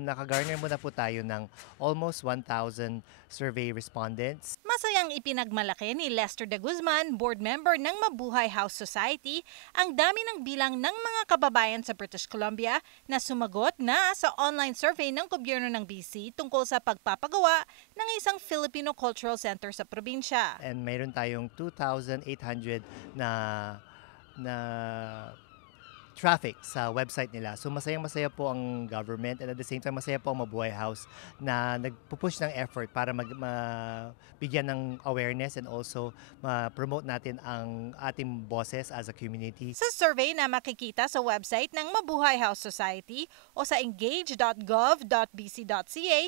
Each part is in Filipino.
Nakagarner muna po tayo ng almost 1,000 survey respondents. Masayang ipinagmalaki ni Lester de Guzman, board member ng Mabuhay House Society, ang dami ng bilang ng mga kababayan sa British Columbia na sumagot na sa online survey ng gobyerno ng BC tungkol sa pagpapagawa ng isang Filipino Cultural Center sa probinsya. And mayroon tayong 2,800 na traffic sa website nila. So masayang-masaya po ang government, and at the same time masaya po ang Mabuhay House na nagpupush ng effort para bigyan ng awareness and also ma-promote natin ang ating boses as a community. Sa survey na makikita sa website ng Mabuhay House Society o sa engage.gov.bc.ca,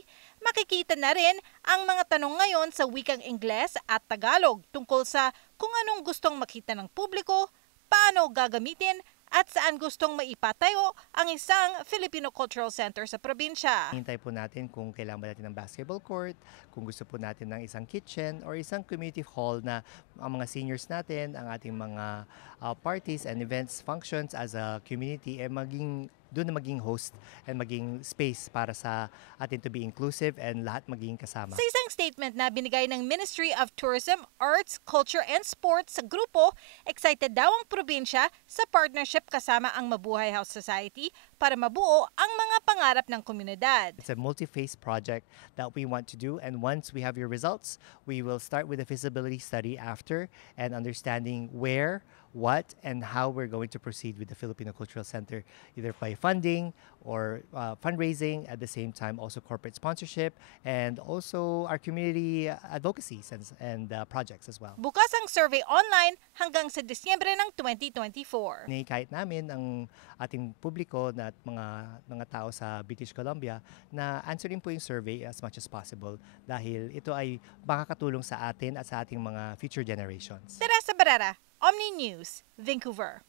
makikita na rin ang mga tanong ngayon sa wikang Ingles at Tagalog tungkol sa kung anong gustong makita ng publiko, paano gagamitin, at saan gustong maipatayo ang isang Filipino Cultural Center sa probinsya. Hintay po natin kung kailangan ba natin ng basketball court, kung gusto po natin ng isang kitchen or isang community hall na ang mga seniors natin, ang ating mga parties and events, functions as a community, doon na maging host and maging space para sa atin to be inclusive and lahat maging kasama. Sa isang statement na binigay ng Ministry of Tourism, Arts, Culture and Sports sa grupo, excited daw ang probinsya sa partnership kasama ang Mabuhay House Society para mabuo ang mga pangarap ng komunidad. It's a multi-phase project that we want to do, and once we have your results, we will start with a feasibility study after and understanding where, what, and how we're going to proceed with the Filipino Cultural Center, either by funding or fundraising, at the same time also corporate sponsorship and also our community advocacies and projects as well. Bukas ang survey online hanggang sa Disyembre ng 2024. Kahit namin ang ating publiko na at mga tao sa British Columbia na answerin po yung survey as much as possible dahil ito ay makakatulong sa atin at sa ating mga future generations. Teresa Barrera, Omni News, Vancouver.